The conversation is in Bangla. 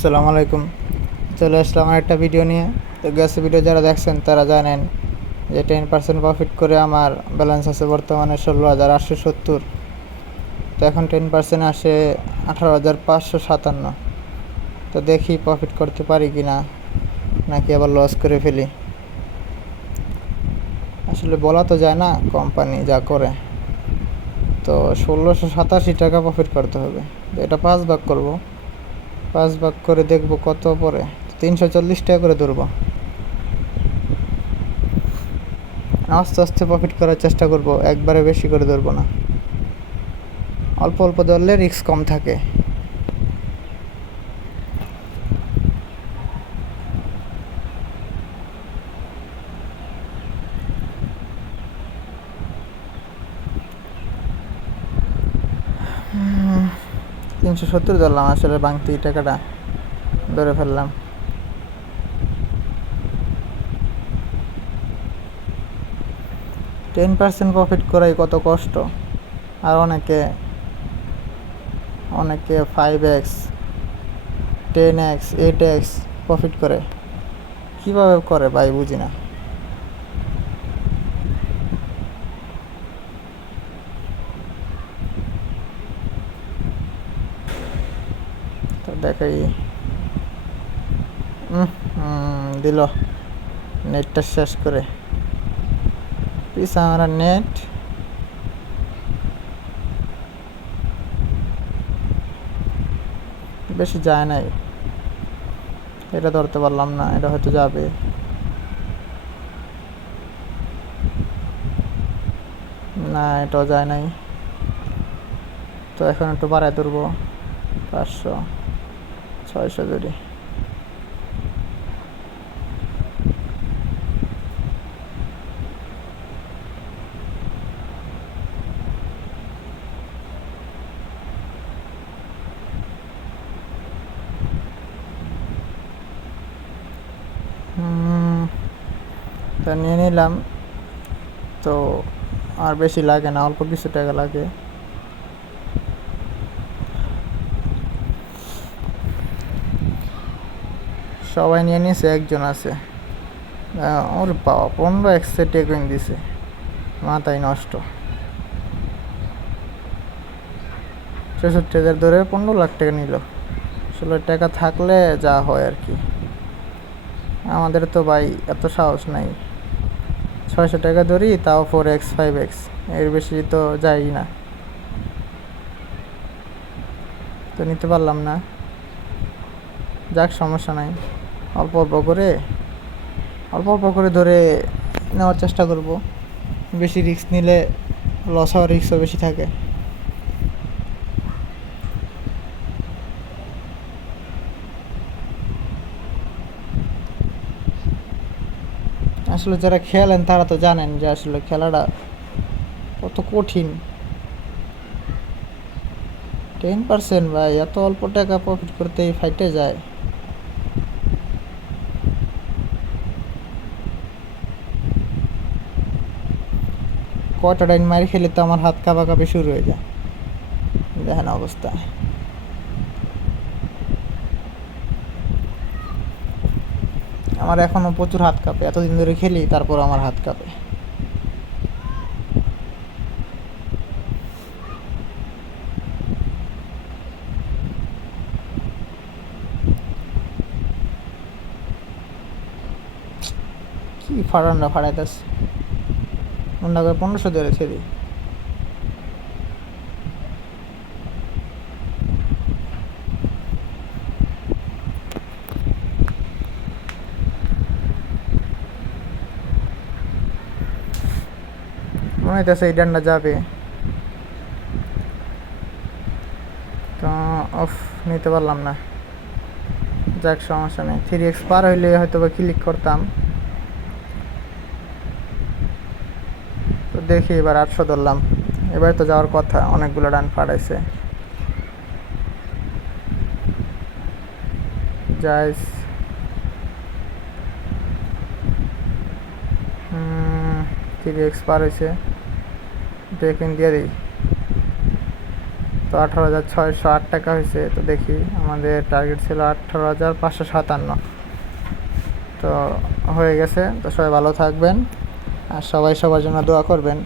আসসালামু আলাইকুম। চলে আসলাম আর একটা ভিডিও নিয়ে। তো গ্যাস ভিডিও যারা দেখছেন তারা জানেন যে 10% প্রফিট করে আমার ব্যালেন্স আছে বর্তমানে 16,870। তো এখন 10% আসে 18,557। তো দেখি প্রফিট করতে পারি কি না, নাকি আবার লস করে ফেলি। আসলে বলা তো যায় না কোম্পানি যা করে। তো 1,687 টাকা প্রফিট করতে হবে। তো এটা 5 ভাগ করব, 5 ভাগ করে দেখব কত পড়ে। 340 টাকা করে ধরবো। আস্তে আস্তে প্রফিট করার চেষ্টা করব, একবারে বেশি করে ধরবো না। অল্প অল্প ধরলে রিস্ক কম থাকে। হুম, 370 ধরলাম, আসলে বাংতি টাকাটা ধরে ফেললাম। টেন পার্সেন্ট প্রফিট করাই কত কষ্ট। আর অনেকে অনেকে 5x, 10x, 8x প্রফিট করে। কীভাবে করে ভাই বুঝি না। তো দেখাই। দিল নেটটা শেষ করে। প্লিজ আমার নেট বেশি যায় নাই। এটা ধরতে পারলাম না, এটা হয়তো যাবে। না, এটাও যায় নাই। তো এখন একটু বাড়ায় ধরবো, 500, 600 ধরি। তা নিয়ে নিলাম। তো আর বেশি লাগে না, অল্প কিছু টাকা লাগে। সবাই নিয়ে নিয়েছে, একজন আছে। ওর বাবা 15x টেকইন দিছে, মাথায় নষ্ট। 66,000 ধরে 15 লাখ টাকা নিল। আসলে টাকা থাকলে যা হয় আর কি। আমাদের তো ভাই এত সাহস নাই। 600 টাকা ধরি, তাও 4x 5x, এর বেশি তো যাই না। তো নিতে পারলাম না। যাক, সমস্যা নাই। অল্প অল্প করে অল্প অল্প করে ধরে নেওয়ার চেষ্টা করব। বেশি রিস্ক নিলে লস হওয়ার রিস্কও বেশি থাকে। আসলে যারা খেলেন তারা তো জানেন যে আসলে খেলাটা কত কঠিন। 10% ভাই, এত অল্প টাকা প্রফিট করতেই ফাইটে যায়। কয়টা ডাইন মারি খেলে তো আমার হাত কাঁপাকাঁপি শুরু হয়ে যায়, দেখেন অবস্থা। আমার এখনও প্রচুর হাত কাঁপে, এতদিন ধরে খেলি তারপর আমার হাত কাঁপে। কি ফাড়ানরা ফাড়াইতেছে, মনে করে 1500 ধরে ছেড়ি। মনে হইতেছে এই ডান্ডা যাবে। তো অফ, নিতে পারলাম না। যাক, সমস্যা নেই। 3x পার হইলে হয়তো বা ক্লিক করতাম। তো দেখি, এবার 800 ধরলাম। এবার তো যাওয়ার কথা, অনেকগুলো ডান ফাড়াইছে। যাইস। 3x পার হয়েছে, ব্রেকিং দিয়ে দিই। তো 18,608 টাকা হয়েছে। তো দেখি, আমাদের টার্গেট ছিল 18,557। তো হয়ে গেছে। তো সবাই ভালো থাকবেন আর সবাই সবার জন্য দোয়া করবেন।